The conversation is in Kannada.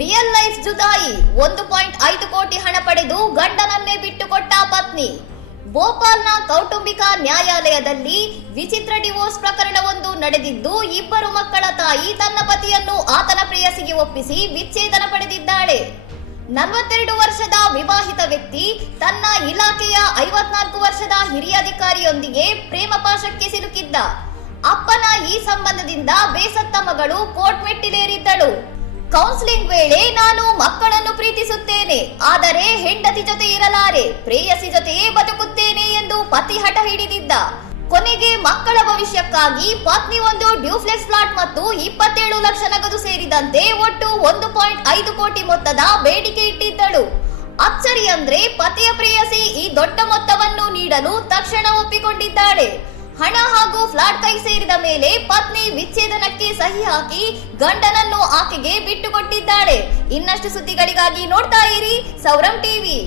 ರಿಯಲ್ ಲೈಫ್ ಜುದಾಯಿ 1.5 ಕೋಟಿ ಹಣ ಪಡೆದು ಗಂಡನನ್ನೇ ಬಿಟ್ಟುಕೊಟ್ಟ ಪತ್ನಿ. ಭೋಪಾಲ್ನ ಕೌಟುಂಬಿಕ ನ್ಯಾಯಾಲಯದಲ್ಲಿ ವಿಚಿತ್ರ ಡಿವೋರ್ಸ್ ಪ್ರಕರಣವೊಂದು ನಡೆದಿದ್ದು, ಇಬ್ಬರು ಮಕ್ಕಳ ತಾಯಿ ತನ್ನ ಪತಿಯನ್ನು ಆತನ ಪ್ರೇಯಸಿಗೆ ಒಪ್ಪಿಸಿ ವಿಚ್ಛೇದನ ಪಡೆದಿದ್ದಾಳೆ. 42 ವರ್ಷದ ವಿವಾಹಿತ ವ್ಯಕ್ತಿ ತನ್ನ ಇಲಾಖೆಯ 54 ವರ್ಷದ ಹಿರಿಯ ಅಧಿಕಾರಿಯೊಂದಿಗೆ ಪ್ರೇಮ ಪಾಶಕ್ಕೆ ಸಿಲುಕಿದ್ದ. ಅಪ್ಪನ ಈ ಸಂಬಂಧದಿಂದ ಬೇಸತ್ತ ಮಗಳು ಕೋರ್ಟ್ ಮೆಟ್ಟಿಲೇರಿದ್ದಳು. ಕೌನ್ಸಿಲಿಂಗ್ ವೇಳೆ ನಾನು ಮಕ್ಕಳನ್ನು ಪ್ರೀತಿಸುತ್ತೇನೆ, ಆದರೆ ಹೆಂಡತಿ ಜೊತೆ ಇರಲಾರೆ, ಪ್ರೇಯಸಿ ಜೊತೆಯೇ ಬದುಕುತ್ತೇನೆ ಎಂದು ಪತಿ ಹಠ ಹಿಡಿದಿದ್ದ. ಕೊನೆಗೆ ಮಕ್ಕಳ ಭವಿಷ್ಯಕ್ಕಾಗಿ ಪತ್ನಿ ಒಂದು ಡ್ಯೂಪ್ಲೆಕ್ಸ್ ಫ್ಲಾಟ್ ಮತ್ತು 27 ಲಕ್ಷ ನಗದು ಸೇರಿದಂತೆ ಒಟ್ಟು 1.5 ಕೋಟಿ ಮೊತ್ತದ ಬೇಡಿಕೆ ಇಟ್ಟಿದ್ದಳು. ಅಚ್ಚರಿ ಅಂದ್ರೆ ಪತಿಯ ಪ್ರೇಯಸಿ ಈ ದೊಡ್ಡ ಮೊತ್ತವನ್ನು ನೀಡಲು ತಕ್ಷಣ ಒಪ್ಪಿಕೊಂಡಿದ್ದಾಳೆ. ಹಣ ಹಾಗೂ ಫ್ಲಾಟ್ ಕೈ ಸೇರಿದ ಮೇಲೆ ಪತ್ನಿ ವಿಚ್ಛೇದನಕ್ಕೆ ಸಹಿ ಹಾಕಿ ಗಂಡನನ್ನು ಆಕೆಗೆ ಬಿಟ್ಟುಕೊಟ್ಟಿದ್ದಾಳೆ. ಇನ್ನಷ್ಟು ಸುದ್ದಿಗಳಿಗಾಗಿ ನೋಡ್ತಾ ಇರಿ ಸೌರಂ ಟಿವಿ.